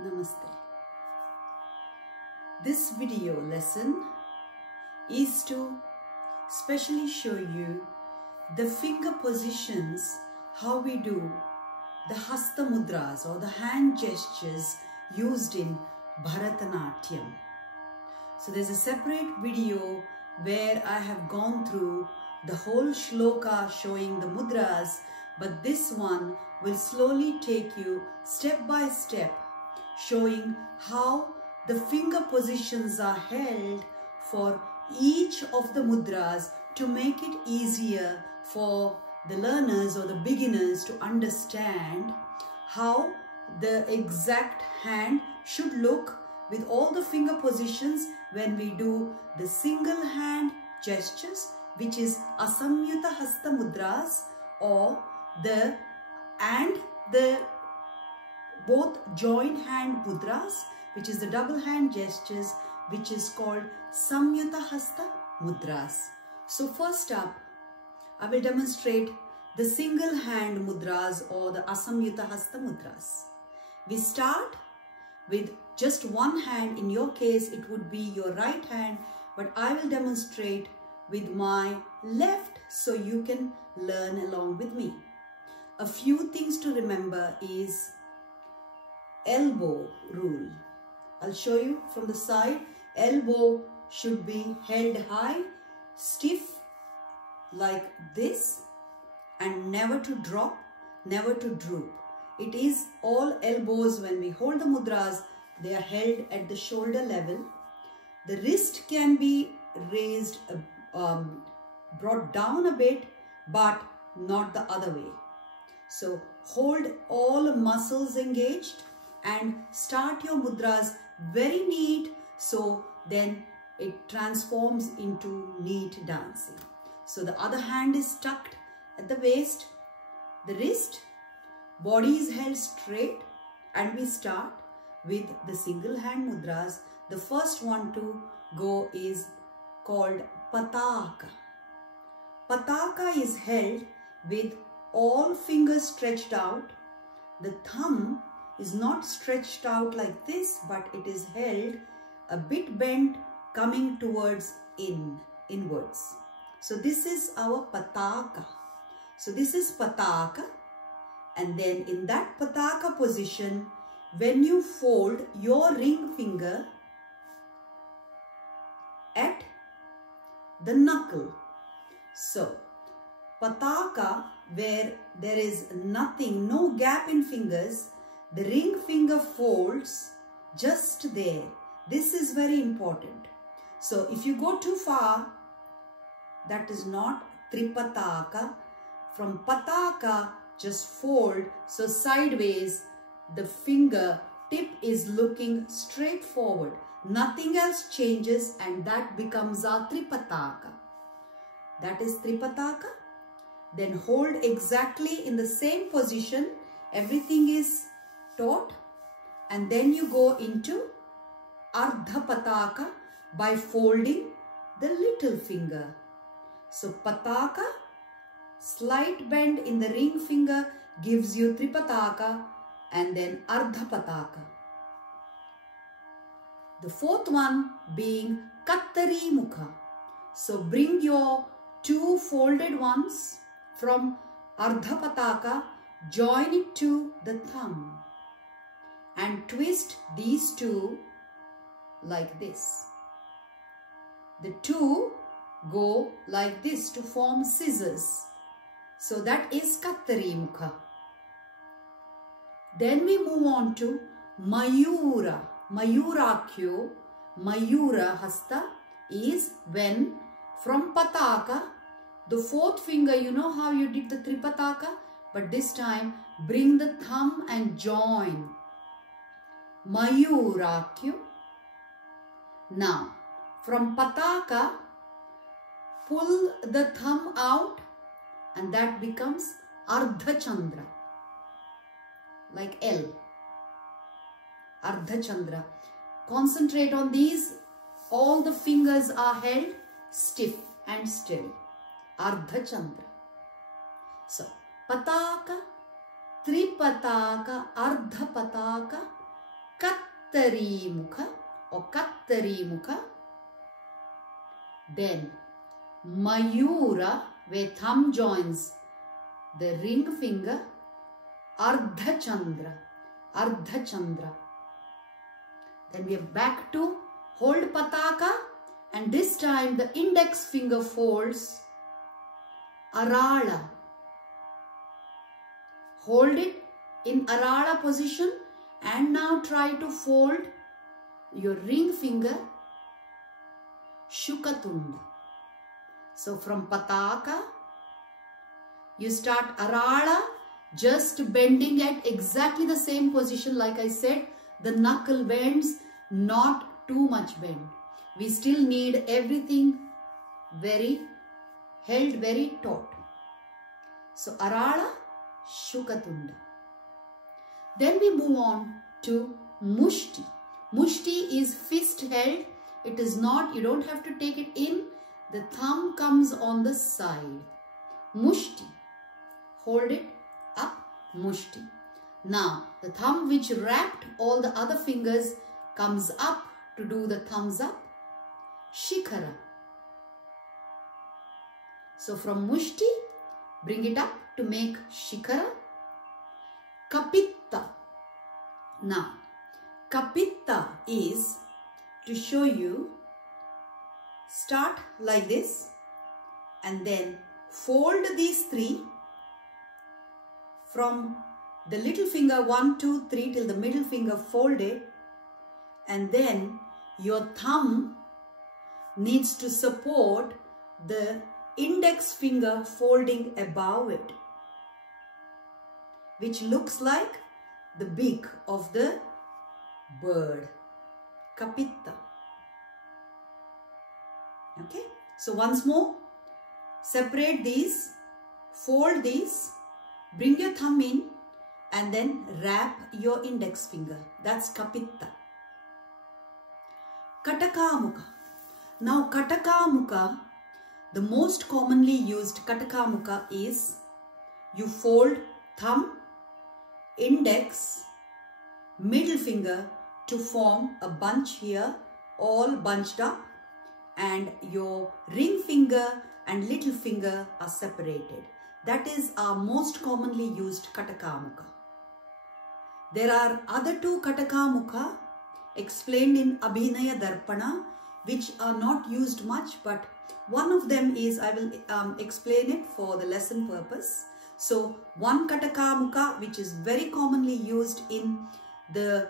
Namaste. This video lesson is to specially show you the finger positions, how we do the Hasta Mudras or the hand gestures used in Bharatanatyam. So there's a separate video where I have gone through the whole shloka showing the mudras, but this one will slowly take you step by step, showing how the finger positions are held for each of the mudras to make it easier for the learners or the beginners to understand how the exact hand should look with all the finger positions when we do the single hand gestures, which is Asamyuta Hasta Mudras, or the both joint hand mudras, which is the double hand gestures, which is called Samyuta Hasta Mudras. So first up, I will demonstrate the single hand mudras or the Asamyuta Hasta Mudras. We start with just one hand. In your case, it would be your right hand, but I will demonstrate with my left so you can learn along with me. A few things to remember is elbow rule. I'll show you from the side. Elbow should be held high, stiff like this, and never to drop, never to droop. It is all elbows. When we hold the mudras, they are held at the shoulder level. The wrist can be raised, brought down a bit, but not the other way. So hold all muscles engaged and start your mudras very neat, so then it transforms into neat dancing. So the other hand is tucked at the waist, the wrist, body is held straight, and we start with the single hand mudras. The first one to go is called Pataka. Pataka is held with all fingers stretched out. The thumb is not stretched out like this, but it is held a bit bent, coming towards inwards. So this is our Pataka. So this is Pataka, and then in that Pataka position, when you fold your ring finger at the knuckle, so Pataka, where there is nothing, no gap in fingers, the ring finger folds just there. This is very important. So if you go too far, that is not Tripataka. From Pataka, just fold, so sideways, the finger tip is looking straight forward. Nothing else changes, and that becomes our Tripataka. That is Tripataka. Then hold exactly in the same position. Everything is taut. And then you go into Ardha Pataka by folding the little finger. So Pataka, slight bend in the ring finger gives you Tripataka, and then Ardha Pataka. The fourth one being Kattari Mukha. So bring your two folded ones from Ardha Pataka, join it to the thumb and twist these two like this. The two go like this to form scissors. So that is Kattari Mukha. Then we move on to Mayura. Mayurakyo. Mayura Hasta is when from Pataka, the fourth finger, you know how you did the Tripataka, but this time bring the thumb and join. Mayurakyo. Now from Pataka, pull the thumb out, and that becomes Ardha Chandra, like L. Ardha Chandra. Concentrate on these. All the fingers are held stiff and still. Ardha Chandra. So Pataka, Tripataka, Ardha Pataka, Kat Kattari Mukha or Kattari Mukha. Then Mayura, where thumb joins the ring finger, Ardha Chandra, Ardha Chandra. Then we are back to hold Pataka, and this time the index finger folds Arala. Hold it in Arala position and now try to fold your ring finger Shukatunda. So from Pataka, you start Arala, just bending at exactly the same position. Like I said, the knuckle bends, not too much bend. We still need everything held very taut. So Arala, Shukatunda. Then we move on to Mushti. Mushti is fist held. It is not, you don't have to take it in. The thumb comes on the side. Mushti. Hold it up. Mushti. Now, the thumb which wrapped all the other fingers comes up to do the thumbs up. Shikhara. So from Mushti, bring it up to make Shikhara. Kapitta. Now, Kapitta is, to show you, start like this and then fold these three from the little finger 1, 2, 3 till the middle finger folded, and then your thumb needs to support the index finger folding above it, which looks like the beak of the bird. Kapitta. Okay, so once more, separate these, fold these, bring your thumb in and then wrap your index finger. That's Kapitta. Katakamukha. Now Katakamukha, the most commonly used Katakamukha is, you fold thumb, index, middle finger to form a bunch here, all bunched up, and your ring finger and little finger are separated. That is our most commonly used Katakamukha. There are other two Katakamukha explained in Abhinaya Darpana, which are not used much, but one of them is, I will explain it for the lesson purpose. So one Katakamukha which is very commonly used in the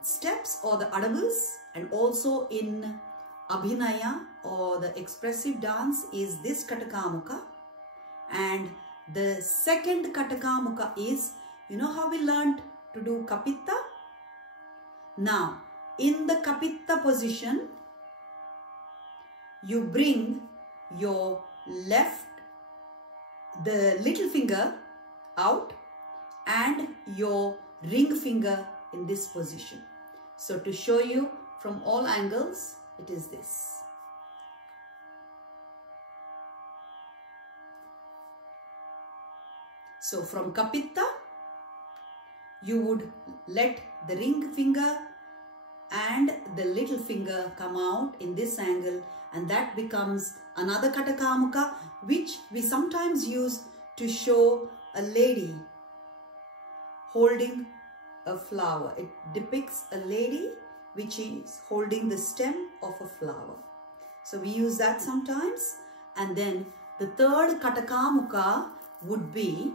steps or the adavals and also in Abhinaya or the expressive dance is this Katakamukha. And the second Katakamukha is, you know how we learned to do Kapitta? Now, in the Kapitta position, you bring your the little finger out and your ring finger in this position. So to show you from all angles, it is this. So from Kapitta, you would let the ring finger and the little finger come out in this angle, and that becomes another Katakamukha, which we sometimes use to show a lady holding a flower. It depicts a lady which is holding the stem of a flower. So we use that sometimes. And then the third Katakamukha would be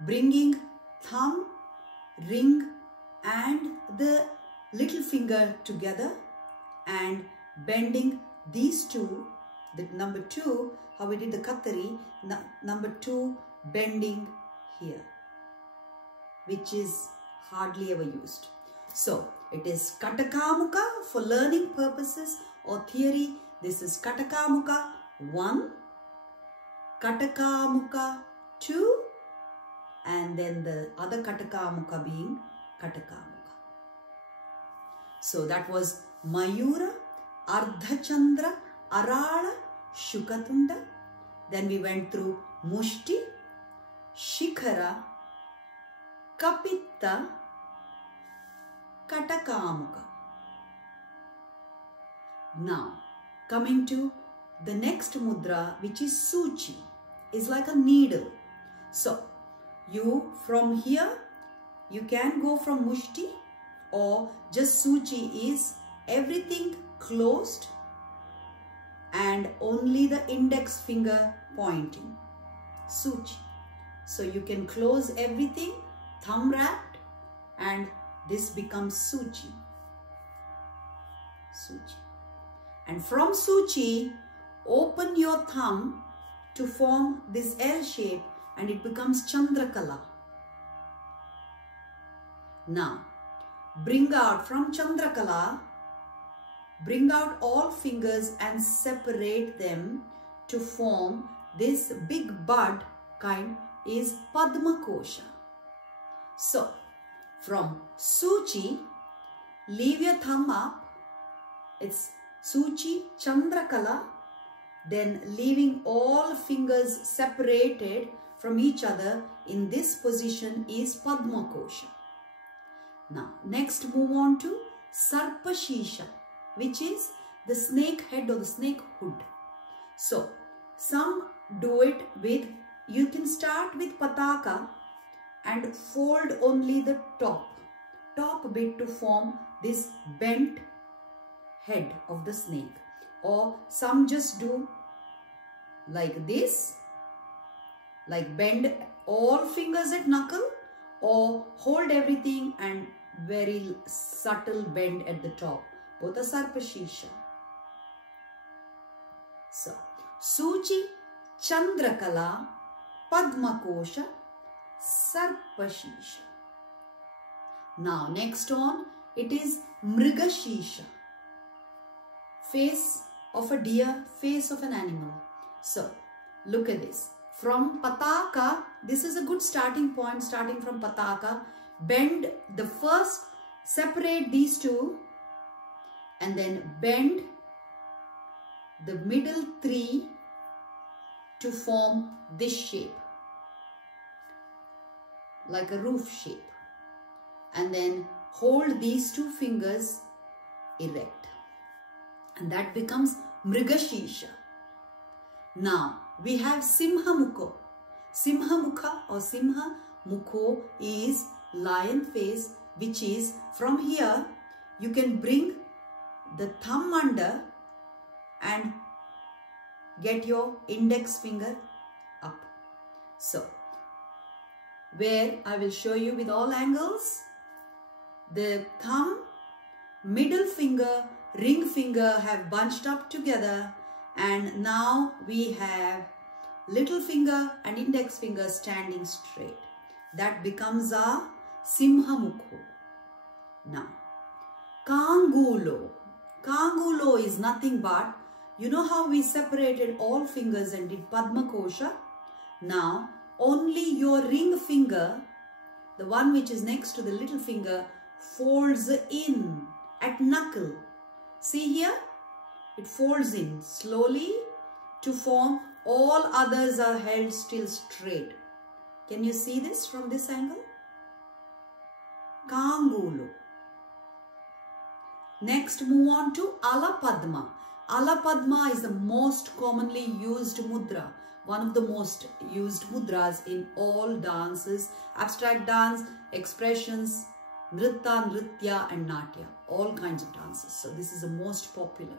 bringing thumb, ring and the little finger together and bending these two, the number 2, how we did the Kattari, number 2 bending here, which is hardly ever used. So it is Katakamukha for learning purposes or theory. This is Katakamukha 1, Katakamukha 2, and then the other Katakamukha being Katakamukha. So that was Mayura, Ardhachandra, Arala, Shukatunda. Then we went through Mushti, Shikhara, Kapitta, Katakamuka. Now, coming to the next mudra, which is Suchi, is like a needle. So, you from here, you can go from Mushti, or just Suchi is everything closed and only the index finger pointing. Suchi. So you can close everything, thumb wrapped, and this becomes Suchi. Suchi. And from Suchi, open your thumb to form this L shape and it becomes Chandrakala. Now, bring out from Chandrakala, bring out all fingers and separate them to form this big bud kind is Padma Kosha. So, from Suchi, leave your thumb up, it's Suchi, Chandrakala, then leaving all fingers separated from each other in this position is Padma Kosha. Now, next move on to Sarpashisha, which is the snake head or the snake hood. So, some do it with, you can start with Pataka and fold only the top bit to form this bent head of the snake. Or some just do like this, like bend all fingers at knuckle, or hold everything and very subtle bend at the top. Both are Sarpashisha. So, Suchi, Chandrakala, Padma Kosha, Sarpashisha. Now, next on, it is Mrigashisha. Face of a deer, face of an animal. So, look at this. From Pataka, this is a good starting point, starting from Pataka. Bend the first, separate these two, and then bend the middle three to form this shape, like a roof shape. And then hold these two fingers erect. And that becomes Mrigashisha. Now, we have Simha Mukho. Simha Mukha or Simha Mukho is lion face, which is from here, you can bring the thumb under and get your index finger up. So, where I will show you with all angles, the thumb, middle finger, ring finger have bunched up together, and now we have little finger and index finger standing straight. That becomes a Simha Mukho. Now, Kangulo. Kangulo is nothing but, you know how we separated all fingers and did Padma Kosha? Now, only your ring finger, the one which is next to the little finger, folds in at knuckle. See here? It folds in slowly to form, all others are held still straight. Can you see this from this angle? Kangulo. Next, move on to Alapadma. Alapadma is the most commonly used mudra, one of the most used mudras in all dances, abstract dance, expressions, Nritta, Nritya and Natya, all kinds of dances. So this is the most popular.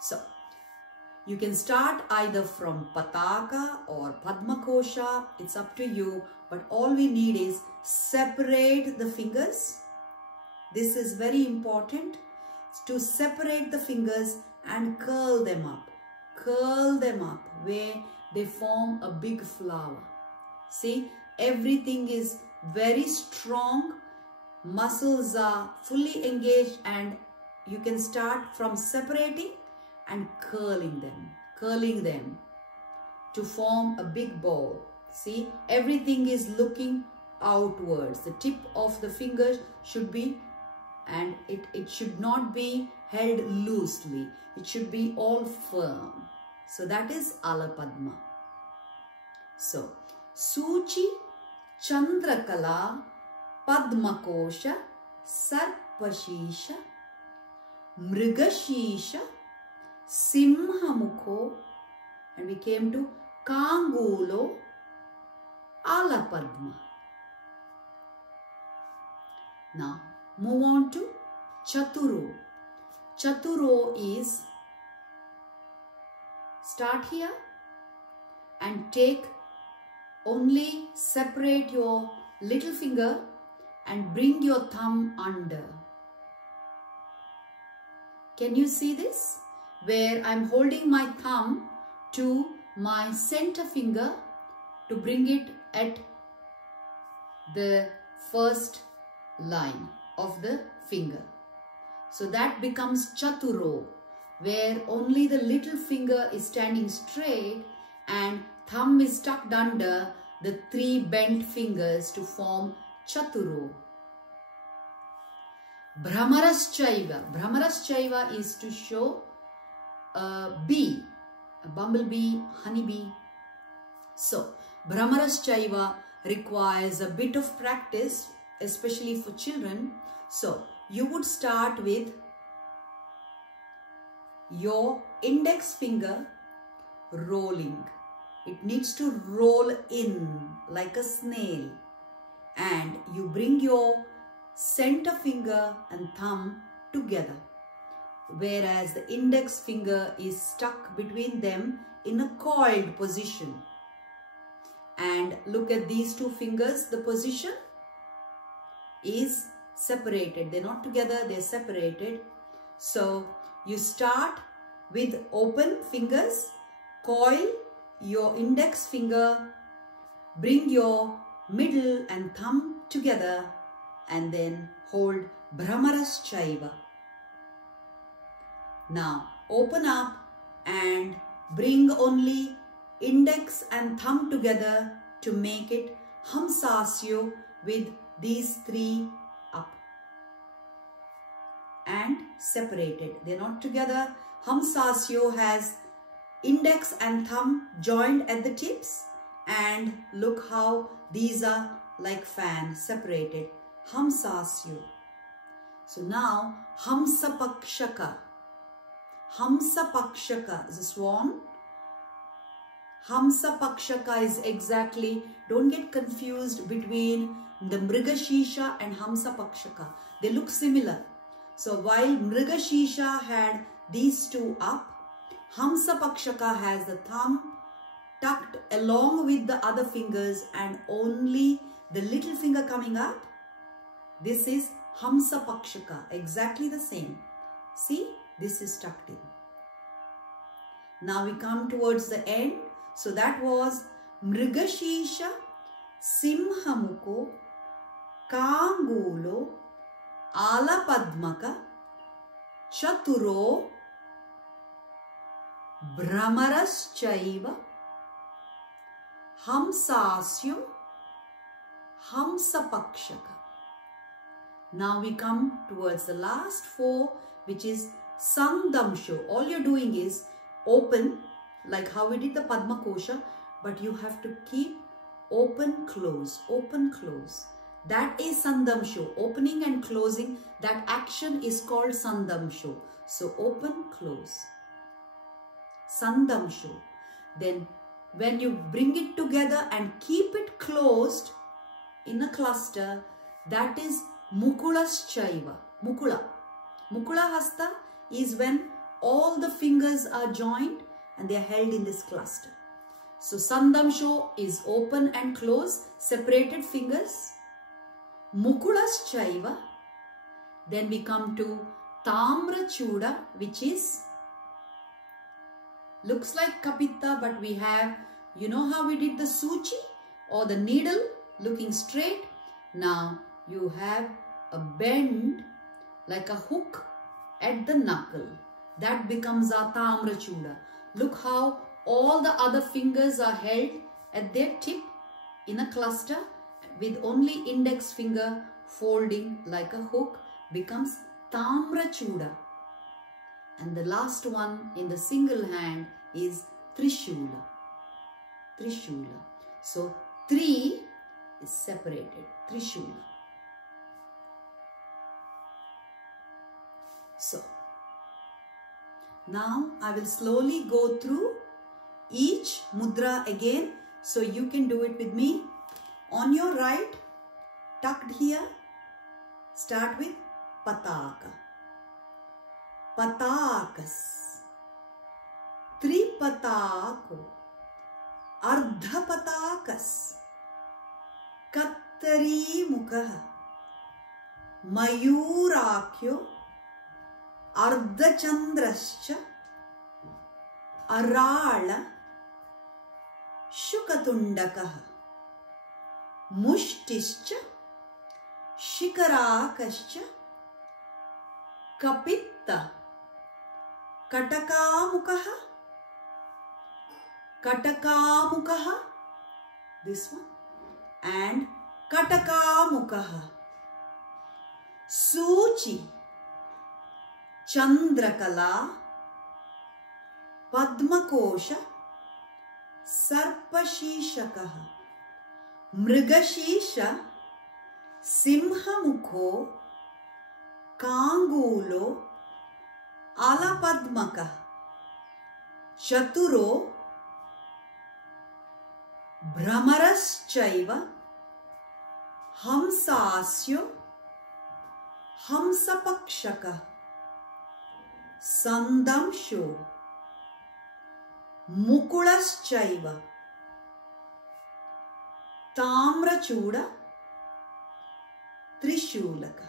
So you can start either from Pataka or Padma Kosha, it's up to you, but all we need is separate the fingers. This is very important, to separate the fingers and curl them up where they form a big flower. See, everything is very strong, muscles are fully engaged, and you can start from separating and curling them to form a big ball. See, everything is looking outwards. The tip of the fingers should be, and it should not be held loosely. It should be all firm. So that is Alapadma. So, Suchi, Chandrakala, Padma Kosha, Sarpashisha. Sarpashisha, Mrigashisha, Simhamukho, and we came to Kangulo, Alapadma. Now move on to Chaturo. Chaturo is, start here and take only, separate your little finger and bring your thumb under. Can you see this? Where I'm holding my thumb to my center finger to bring it at the first line of the finger. So that becomes Chaturo, where only the little finger is standing straight and thumb is tucked under the three bent fingers to form Chaturo. Bhramaraschaiva. Bhramaraschaiva is to show a bee, a bumblebee, honeybee. So Bhramaraschaiva requires a bit of practice, especially for children. So you would start with your index finger rolling. It needs to roll in like a snail, and you bring your center finger and thumb together, whereas the index finger is stuck between them in a coiled position. And look at these two fingers, the position is separated. They're not together, they're separated. So you start with open fingers, coil your index finger, bring your middle and thumb together, and then hold Bhramaraschaiva. Now open up and bring only index and thumb together to make it Hamsasyo with these three up and separated. They're not together. Hamsasyo has index and thumb joined at the tips, and look how these are like fans, separated. Hamsasyo. So now Hamsapakshaka. Hamsapakshaka is a swan. Hamsapakshaka is exactly, don't get confused between the Mrigashisha and Hamsapakshaka. They look similar. So while Mrigashisha had these two up, Hamsapakshaka has the thumb tucked along with the other fingers and only the little finger coming up. This is Hamsapakshaka, exactly the same. See, this is tucked in. Now we come towards the end. So that was Mrigashisha, Simhamukho, Kangulo, Alapadmaka, Chaturo, Bhramaraschaiva, Hamsasyo, Hamsapakshaka. Now we come towards the last four, which is Sangdamsho. All you're doing is open, like how we did the Padma Kosha, but you have to keep open, close, open, close. That is Sandamsho. Opening and closing, that action is called Sandamsho. So open, close. Sandamsho. Then when you bring it together and keep it closed in a cluster, that is Mukulaschaiva. Mukula. Mukula Hasta is when all the fingers are joined and they are held in this cluster. So Sandamsho is open and close, separated fingers. Mukulaschaiva. Then we come to Tamrachuda, which is, looks like Kapitta, but we have, you know how we did the Suchi or the needle looking straight. Now you have a bend like a hook at the knuckle. That becomes our Tamrachuda. Look how all the other fingers are held at their tip in a cluster with only index finger folding like a hook, becomes Tamrachuda. And the last one in the single hand is Trishula. Trishula. So 3 is separated. Trishula. Now I will slowly go through each mudra again, so you can do it with me. On your right, tucked here, start with pataka. Patakas. Tripatako. Ardhapatakas. Kattari mukha. Mayurakyo. Ardhachandrascha. Arala. Shukatundakaha. Mushtischa. Shikarakascha. Kapitta. Katakamukaha. Katakamukaha. This one. And Katakamukaha. Suchi. Chandrakala. Padmakosha. Sarpashishakaha. Mrigashisha. Simhamukho. Kangulo. Alapadmaka. Chaturo. Brahmaraschaiva. Hamsasyo. Hamsapakshaka. Sandamsho. Mukulaschaiva. Tamrachuda. Trishulaka.